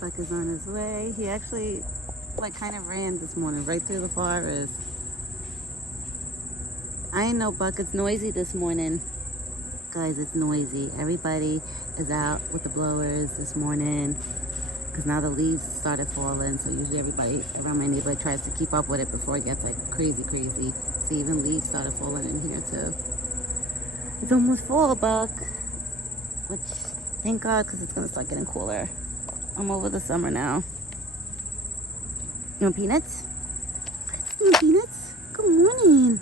Buck is on his way. He actually like kind of ran this morning right through the forest. I ain't know, Buck. It's noisy this morning. Guys, it's noisy. Everybody is out with the blowers this morning because now the leaves started falling. So usually everybody around my neighborhood tries to keep up with it before it gets like crazy. So even leaves started falling in here too. It's almost fall, Buck. Which, thank God, because it's going to start getting cooler. I'm over the summer now. You want peanuts? You want peanuts? Good morning.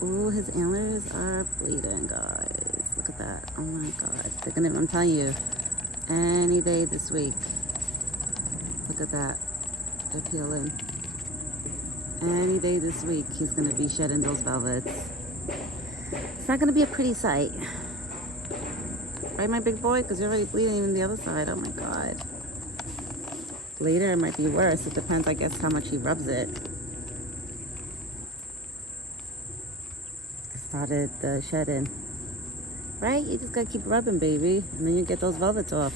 Oh, his antlers are bleeding, guys. Look at that. Oh my God. They're gonna, I'm telling you, any day this week. Look at that. They're peeling. Any day this week, he's gonna be shedding those velvets. It's not gonna be a pretty sight. Right, my big boy? Because you're already bleeding even the other side. Oh my God. Later, it might be worse. It depends, I guess, how much he rubs it. Started the shedding. Right? You just gotta keep rubbing, baby. And then you get those velvets off.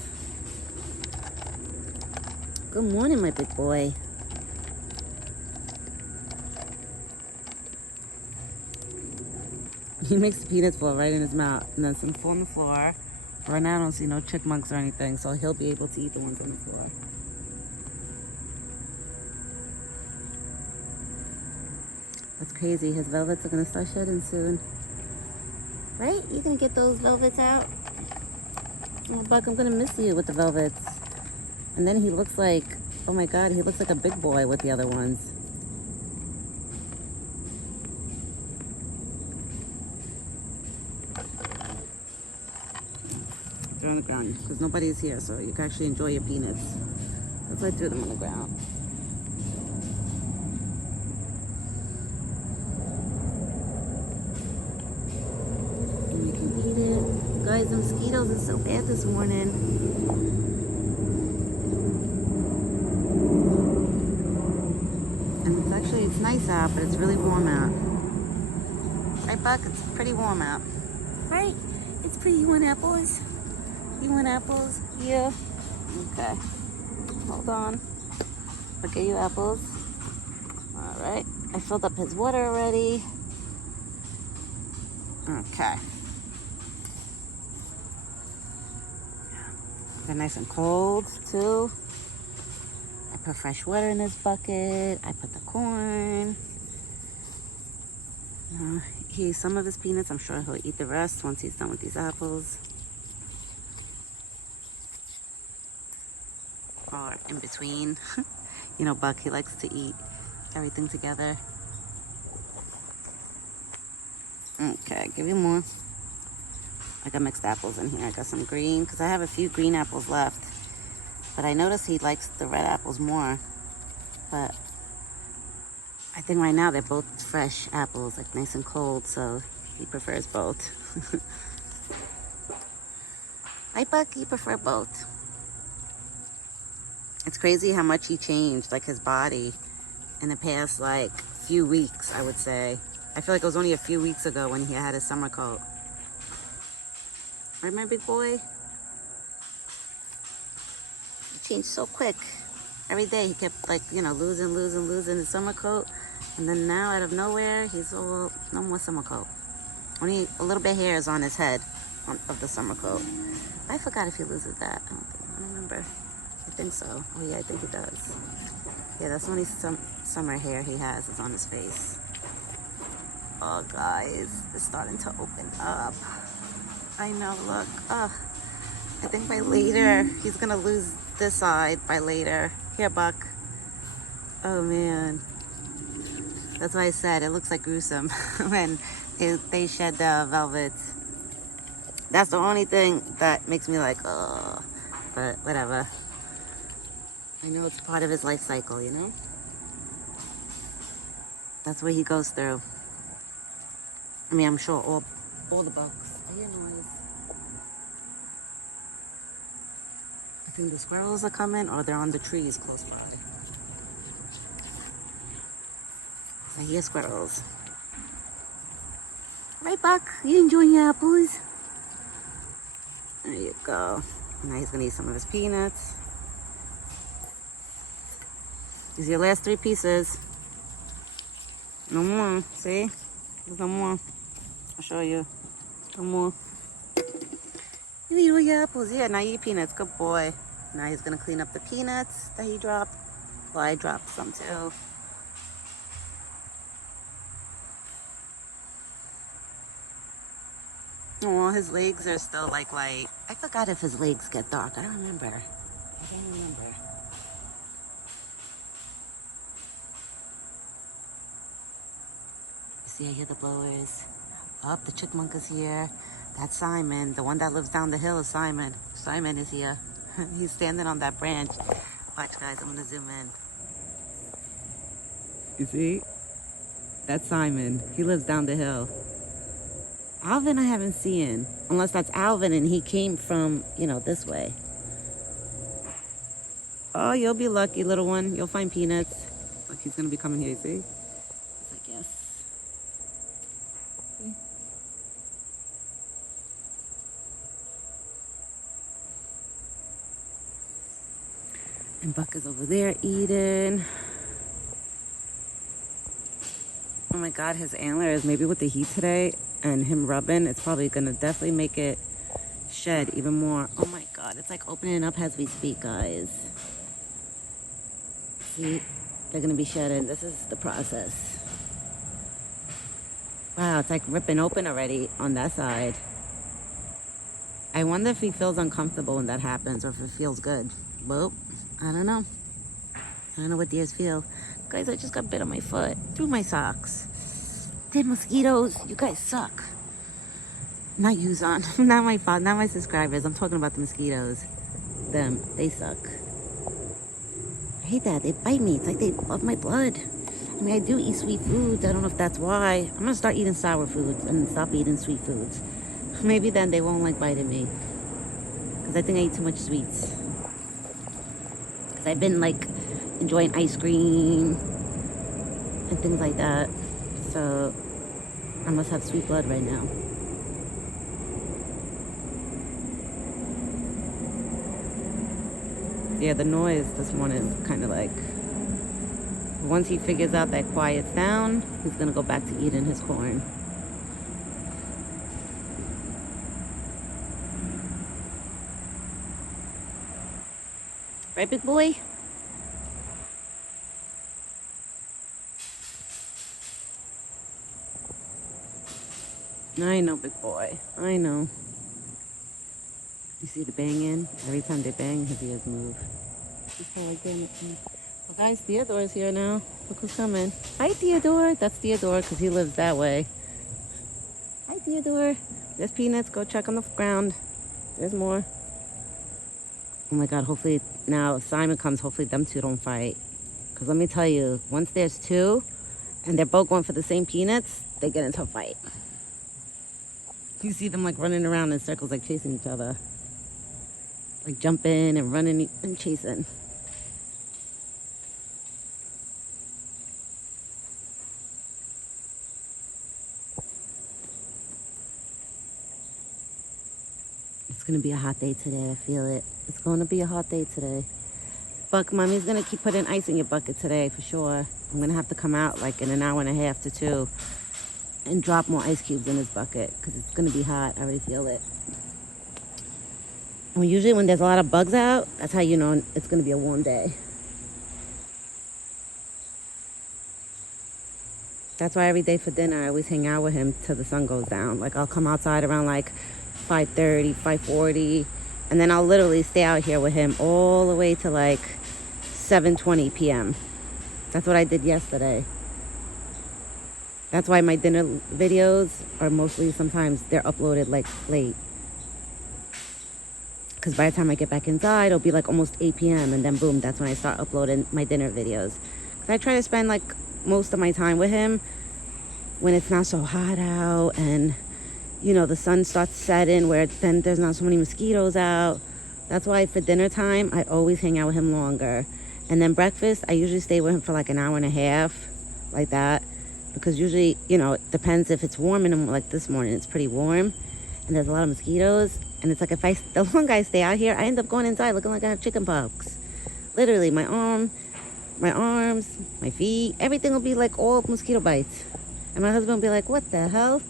Good morning, my big boy. He makes the peanuts fall right in his mouth. And then some fall on the floor. Right now I don't see no chipmunks or anything, so he'll be able to eat the ones on the floor. That's crazy. His velvets are gonna start shedding soon. Right? You're gonna get those velvets out? Oh, Buck, I'm gonna miss you with the velvets. And then he looks like, oh my God, he looks like a big boy with the other ones. They're on the ground because nobody's here, so you can actually enjoy your peanuts. That's why I threw them on the ground. And you can eat it. Guys, the mosquitoes are so bad this morning. And it's actually, it's nice out, but it's really warm out. Right, Buck? It's pretty warm out. Right? It's pretty. You want apples? You want apples? Yeah. Okay. Hold on. I'll get you apples. All right. I filled up his water already. Okay. They're nice and cold too. I put fresh water in this bucket. I put the corn. He ate some of his peanuts. I'm sure he'll eat the rest once he's done with these apples. Or in between. You know, Buck, he likes to eat everything together. Okay, give you more. I got mixed apples in here. I got some green, because I have a few green apples left. But I noticed he likes the red apples more. But I think right now they're both fresh apples, like nice and cold, so he prefers both. Right, Buck? You prefer both. It's crazy how much he changed, like his body, in the past, like, few weeks, I would say. I feel like it was only a few weeks ago when he had his summer coat. Right, my big boy? He changed so quick. Every day he kept, like, you know, losing his summer coat. And then now, out of nowhere, he's all, no more summer coat. Only a little bit hair is on his head of the summer coat. I forgot if he loses that. I don't remember. I think so. Oh yeah, I think he does. Yeah, that's the only summer hair he has is on his face. Oh guys, it's starting to open up. I know, look. I think by later, he's gonna lose this side by later. Here, Buck. Oh man. That's why I said it looks like gruesome when they shed the velvets. That's the only thing that makes me like, oh, but whatever. I know it's part of his life cycle, you know? That's what he goes through. I mean, I'm sure all the bugs. I hear noise. I think the squirrels are coming, or they're on the trees close by. I hear squirrels. Right, Buck? You enjoying your apples? There you go. Now he's gonna eat some of his peanuts. These are your last 3 pieces. No more. See? There's no more. I'll show you. No more. You eat all your apples. Yeah, now you eat peanuts. Good boy. Now he's going to clean up the peanuts that he dropped. Well, I dropped some too. Oh, his legs are still like light. I forgot if his legs get dark. I don't remember. I don't remember. You see, I hear the blowers. Oh, the chipmunk is here. That's Simon. The one that lives down the hill is Simon. Simon is here. He's standing on that branch. Watch, guys. I'm going to zoom in. You see? That's Simon. He lives down the hill. Alvin I haven't seen. Unless that's Alvin and he came from, you know, this way. Oh, you'll be lucky, little one. You'll find peanuts. Look, he's going to be coming here, you see? He's like, yes. See? And Buck is over there eating. Oh my God, his antlers, maybe with the heat today and him rubbing, it's probably gonna definitely make it shed even more. Oh my God, it's like opening up as we speak, guys. See, they're gonna be shedding. This is the process. Wow, it's like ripping open already on that side. I wonder if he feels uncomfortable when that happens or if it feels good. Well, I don't know. I don't know what deers feel. Guys, I just got bit on my foot through my socks. Dead mosquitoes, you guys suck. Not you, Zon. Not my fault, not my subscribers. I'm talking about the mosquitoes. Them, they suck. I hate that. They bite me. It's like they love my blood. I mean, I do eat sweet foods. I don't know if that's why. I'm gonna start eating sour foods and stop eating sweet foods. Maybe then they won't like biting me. Because I think I eat too much sweets. Because I've been like enjoying ice cream and things like that. So I must have sweet blood right now. Yeah, the noise this morning is kind of like, once he figures out that quiets down, he's gonna go back to eating his corn. Right, big boy? I know, big boy. I know. You see the banging? Every time they bang, his ears move. He's kind of like doing it. Well, guys, Theodore's here now. Look who's coming. Hi, Theodore. That's Theodore because he lives that way. Hi, Theodore. There's peanuts. Go check on the ground. There's more. Oh my God, hopefully now Simon comes, hopefully them two don't fight. Because let me tell you, once there's 2 and they're both going for the same peanuts, they get into a fight. You see them like running around in circles, like chasing each other. Like jumping and running and chasing. It's gonna be a hot day today, I feel it. It's gonna be a hot day today. Buck, Mommy's gonna keep putting ice in your bucket today for sure. I'm gonna have to come out like in an hour and a half to 2 and drop more ice cubes in his bucket because it's gonna be hot. I already feel it. And usually when there's a lot of bugs out, that's how you know it's gonna be a warm day. That's why every day for dinner I always hang out with him till the sun goes down. Like I'll come outside around like 5:30, 5:40, and then I'll literally stay out here with him all the way to like 7:20 p.m. That's what I did yesterday. That's why my dinner videos are mostly, sometimes they're uploaded like late. Because by the time I get back inside, it'll be like almost 8 p.m. and then boom, that's when I start uploading my dinner videos. Because I try to spend like most of my time with him when it's not so hot out and, you know, the sun starts setting where then there's not so many mosquitoes out. That's why for dinner time, I always hang out with him longer. And then breakfast, I usually stay with him for like an hour and a half, like that. Because usually, you know, it depends if it's warm in the, like this morning, it's pretty warm. And there's a lot of mosquitoes. And it's like the longer I stay out here, I end up going inside looking like I have chicken pox. Literally, my arm my arms, my feet, everything will be like all mosquito bites. And my husband will be like, what the hell?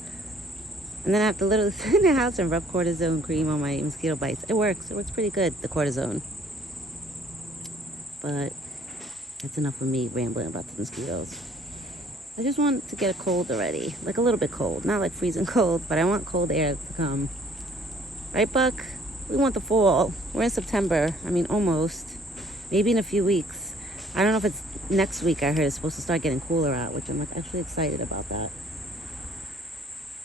And then I have to literally sit in the house and rub cortisone cream on my mosquito bites. It works pretty good, the cortisone. But that's enough of me rambling about the mosquitoes. I just want to get a cold already, like a little bit cold, not like freezing cold, but I want cold air to come. Right, Buck? We want the fall. We're in September. I mean, almost. Maybe in a few weeks. I don't know if it's next week. I heard it's supposed to start getting cooler out, which I'm like actually excited about that.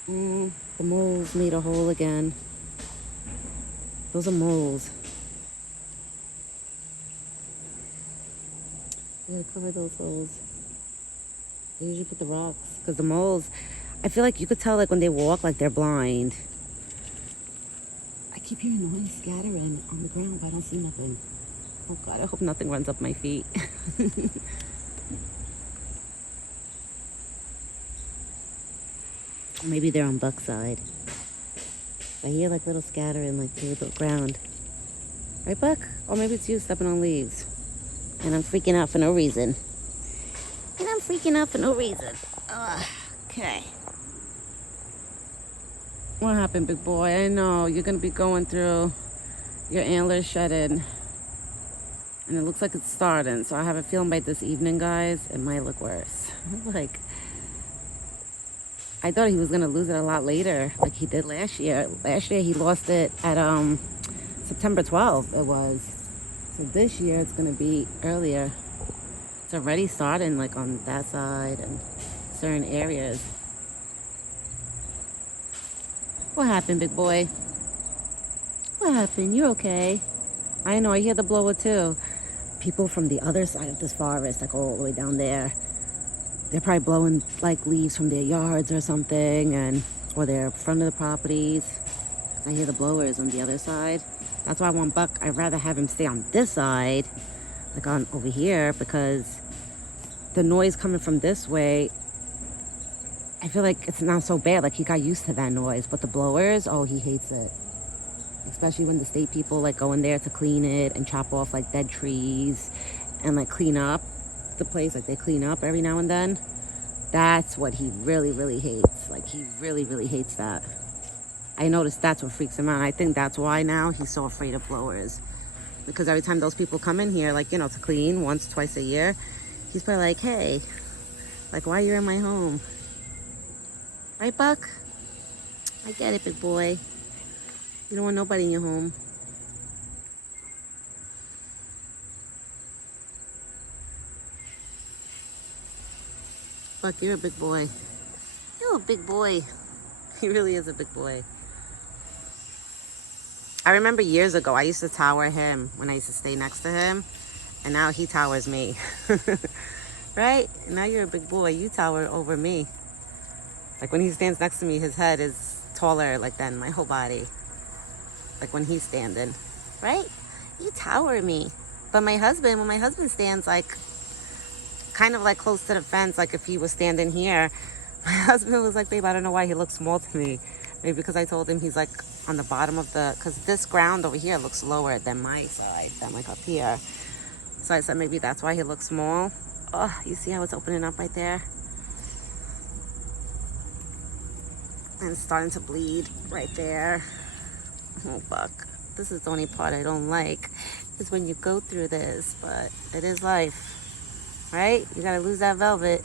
The moles made a hole again. Those are moles. I gotta cover those holes. I usually put the rocks because the moles, I feel like you could tell like when they walk like they're blind. I keep hearing noise scattering on the ground, but I don't see nothing. Oh God, I hope nothing runs up my feet. Maybe they're on Buck's side. I hear like little scattering like through the ground. Right, Buck? Or maybe it's you stepping on leaves. And I'm freaking out for no reason. Okay. What happened, big boy? I know you're gonna be going through your antlers shedding. And it looks like it's starting. So I have a feeling by this evening, guys, it might look worse. Like, I thought he was gonna lose it a lot later, like he did last year. Last year he lost it at September 12th, it was. So this year it's gonna be earlier. It's already starting like on that side and certain areas. What happened, big boy? What happened? You're okay. I know, I hear the blower too. People from the other side of this forest, like all the way down there, they're probably blowing like leaves from their yards or something, and or their front of the properties. I hear the blowers on the other side. That's why I want Buck. I'd rather have him stay on this side, like on over here, because the noise coming from this way, I feel like it's not so bad. Like he got used to that noise, but the blowers, oh, he hates it. Especially when the state people like go in there to clean it and chop off like dead trees and like clean up the place, like they clean up every now and then. That's what he really, really hates. Like he really, really hates that. I noticed that's what freaks him out. I think that's why now he's so afraid of blowers. Because every time those people come in here, like, you know, to clean once, twice a year, he's probably like, hey, like, why are you in my home? Right, Buck? I get it, big boy. You don't want nobody in your home. Buck, you're a big boy. You're a big boy. He really is a big boy. I remember years ago, I used to tower him when I used to stay next to him. And now he towers me. Right? Now you're a big boy. You tower over me. Like when he stands next to me, his head is taller like than my whole body. Like when he's standing. Right? You tower me. But my husband, when my husband stands like kind of like close to the fence, like if he was standing here, my husband was like, babe, I don't know why he looks small to me. Maybe because I told him he's like on the bottom of the, because this ground over here looks lower than my side, than like up here. So I said maybe that's why he looks small. Oh, you see how it's opening up right there? And it's starting to bleed right there. Oh, fuck. This is the only part I don't like, is when you go through this, but it is life. Right? You gotta lose that velvet.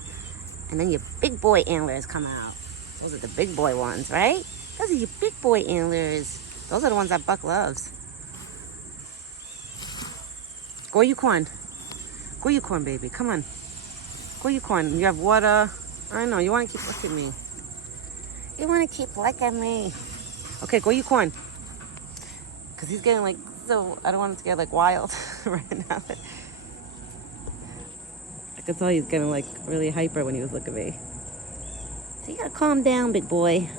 And then your big boy antlers come out. Those are the big boy ones, right? Those are your big boy antlers. Those are the ones that Buck loves. Go Yukon. Go Yukon, baby. Come on. Go Yukon. You have water. I know. You want to keep looking at me. You want to keep looking at me. Okay, go Yukon. Because he's getting like, so I don't want him to get like wild right now. I could tell he's getting like really hyper when he was looking at me. So you gotta calm down, big boy.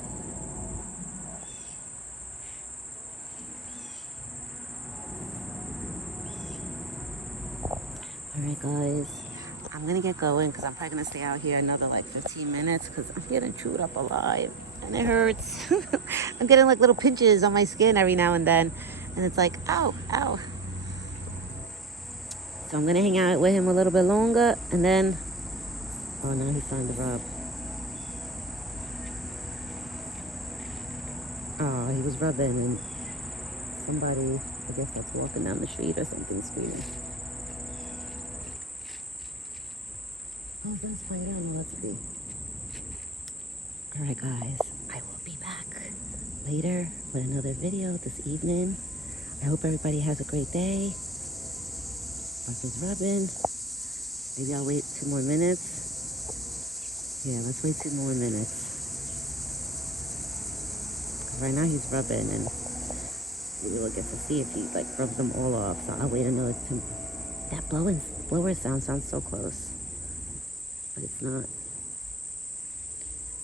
Alright guys, I'm gonna get going because I'm probably gonna stay out here another like 15 minutes because I'm getting chewed up alive and it hurts. I'm getting like little pinches on my skin every now and then and it's like, ow, ow. So I'm gonna hang out with him a little bit longer, and then, oh, now he's starting to rub. Oh, he was rubbing, and somebody, I guess that's walking down the street or something, screaming. Oh, that's right. I don't know what to be. All right, guys. I will be back later with another video this evening. I hope everybody has a great day. Buck is rubbing. Maybe I'll wait 2 more minutes. Yeah, let's wait 2 more minutes. 'Cause right now he's rubbing, and maybe we'll get to see if he like rubs them all off. So I'll wait another 2. That blower sounds so close, but it's not.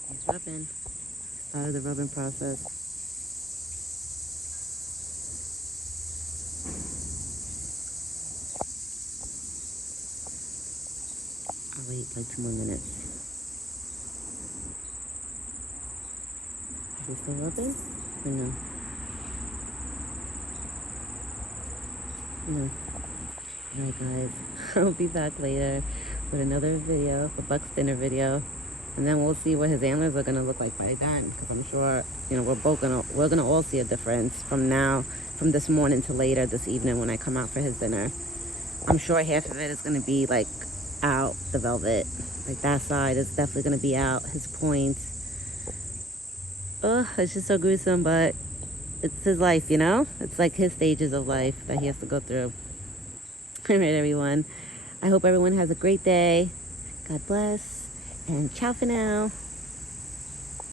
He's rubbing. Started the rubbing process. I'll wait like 2 more minutes. Is he still rubbing? Or no? No. Alright, guys. I'll be back later with another video, the Buck's dinner video. And then we'll see what his antlers are gonna look like by then. Because I'm sure, you know, we're gonna all see a difference from this morning to later this evening when I come out for his dinner. I'm sure half of it is gonna be like out, the velvet. Like that side is definitely gonna be out, his points. Oh, it's just so gruesome, but it's his life, you know? It's like his stages of life that he has to go through. All right, everyone. I hope everyone has a great day. God bless. And ciao for now.